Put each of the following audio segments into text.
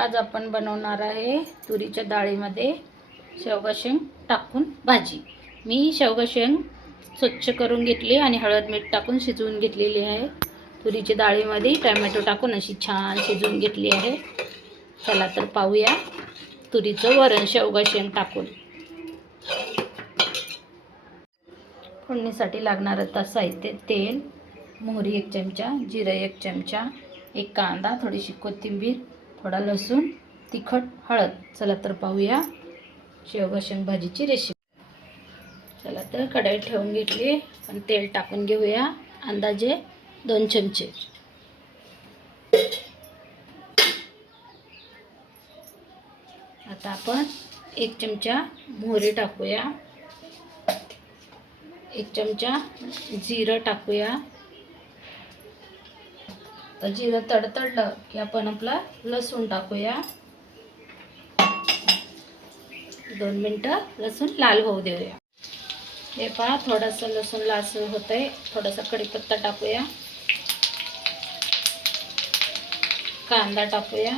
आज आपण बनवणार आहे तुरीच्या डाळीमध्ये शेवगा शेंग टाकून भाजी। मी शेवगा शेंग स्वच्छ करून घेतली आणि हळद मीठ टाकून शिजवून घेतलेली आहे। तुरीच्या डाळीमध्ये टोमॅटो टाकून अशी छान शिजवून घेतली आहे। चला तर पाहूया तुरीचं वरण शेवगा शेंग टाकून। फोडणीसाठी लागणारं साहित्य तेल, मोहरी 1 चमचा, जिरे 1 चमचा, एक कांदा, थोडीशी कोथिंबीर, थोडा लसूण, तिखट, हळद। चला तर पाहूया शेवगा शेंग भाजीची रेसिपी। चला तर कढई ठेवून घेतली आणि तेल टाकून घेऊया अंदाजे 2 चमचे। आता आपण 1 चमचा मोहरी टाकूया, 1 चमचा जिरं टाकूया। तर जिरं तडतडलं की आपण आपला लसूण टाकूया। 2 मिनिटं लसूण लाल होऊ देऊया। हे पहा थोडासा लसूण लाल होतंय। थोडासा कढीपत्ता टाकूया, कांदा टाकूया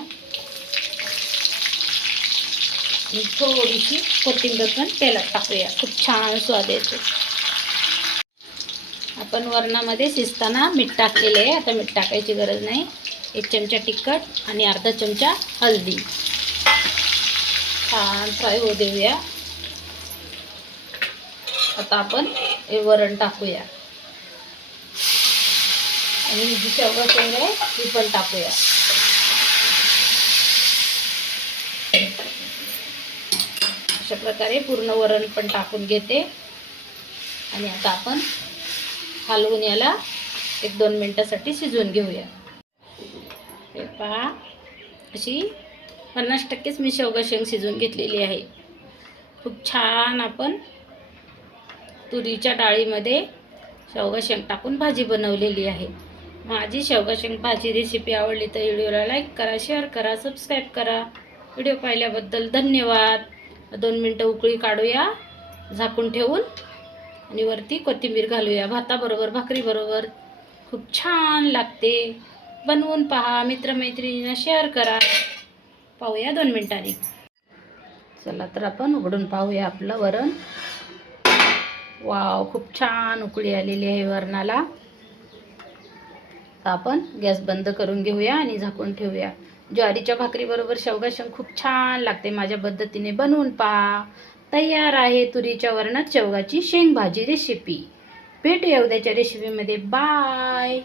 आणि थोडीशी कोथिंबीर पण तेलात टाकूया, खूप छान स्वाद येतो। आपण वरणामध्ये शिजताना मीठ टाकलेले आहे, आता मीठ टाकायची गरज नाही। 1 चमचा तिखट आणि अर्धा चमचा हळदी। छान फ्राय होऊ देऊया। आता आपण हे वरण टाकूया आणि जी शेवगा शेंग आहे ती पण टाकूया। अशा प्रकारे पूर्ण वरण पण टाकून घेते आणि आता आपण हलवून याला 1-2 मिनिटांसाठी शिजवून घेऊया। हे पहा अशी 50% मी शेवगा शेंग शिजवून घेतलेली आहे। खूप छान आपण तुरीच्या डाळीमध्ये शेवगा शेंग टाकून भाजी बनवलेली आहे। माझी शेवगा शेंग भाजी रेसिपी आवडली तर व्हिडिओला लाईक करा, शेअर करा, सबस्क्राईब करा। व्हिडिओ पाहिल्याबद्दल धन्यवाद। 2 मिनिटं उकळी काढूया झाकून ठेवून आणि वरती कोथिंबीर घालूया। भाताबरोबर भाकरीबरोबर खूप छान लागते। बनवून पहा, मित्रमैत्रिणींना शेअर करा। पाहूया 2 मिनिटांनी। चला तर आपण उघडून पाहूया आपलं वरण। वाव, खूप छान उकळी आलेली आहे वरणाला। आता आपण गॅस बंद करून घेऊया आणि झाकून ठेवूया। ज्वारीच्या भाकरीबरोबर शेवगा शेंग खूप छान लागते। माझ्या पद्धतीने बनवून पहा। तयार आहे तुरीच्या वरणात शेवगाची शेंग भाजी रेसिपी। भेटूया उद्याच्या रेसिपीमध्ये। बाय।